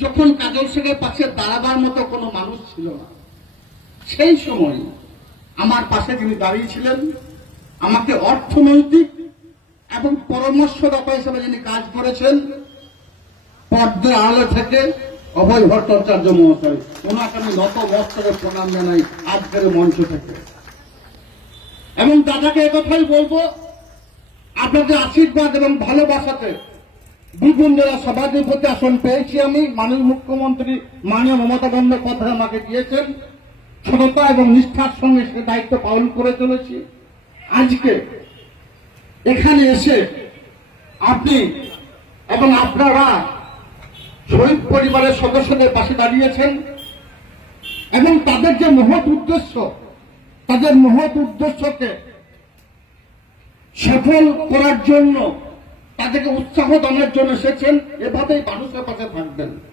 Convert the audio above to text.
যখন কাজল শেখের পাশে দাঁড়াবার মতো কোনো মানুষ ছিল না, সেই সময় আমার পাশে যিনি দাঁড়িয়েছিলেন, আমাকে অর্থনৈতিক এবং পরামর্শদাতা হিসেবে যিনি কাজ করেছেন, পর্দার আলো থেকে অভয় ভট্টাচার্য মহাশয়, ওনাকে আমি নত মস্তকে প্রণাম জানাই আজকের মঞ্চ থেকে। এবং দাদাকে একথাই বলবো, আপনাদের আশীর্বাদ এবং ভালোবাসাতে বীরভূম জেলা সভাধিপতি আসন পেয়েছি আমি। মাননীয় মুখ্যমন্ত্রী মাননীয় মমতা বন্দ্যোপাধ্যায় আমাকে দিয়েছেন, সততা এবং নিষ্ঠার সঙ্গে সে দায়িত্ব পালন করে চলেছি। আজকে এখানে এসে আপনি এবং আপনারা শহীদ পরিবারের সদস্যদের পাশে দাঁড়িয়েছেন এবং তাদের যে মহৎ উদ্দেশ্য, তাদের মহৎ উদ্দেশ্যকে সফল করার জন্য, তাদেরকে উৎসাহ দানের জন্য এসেছেন। এভাবেই মানুষের পাশে থাকবেন।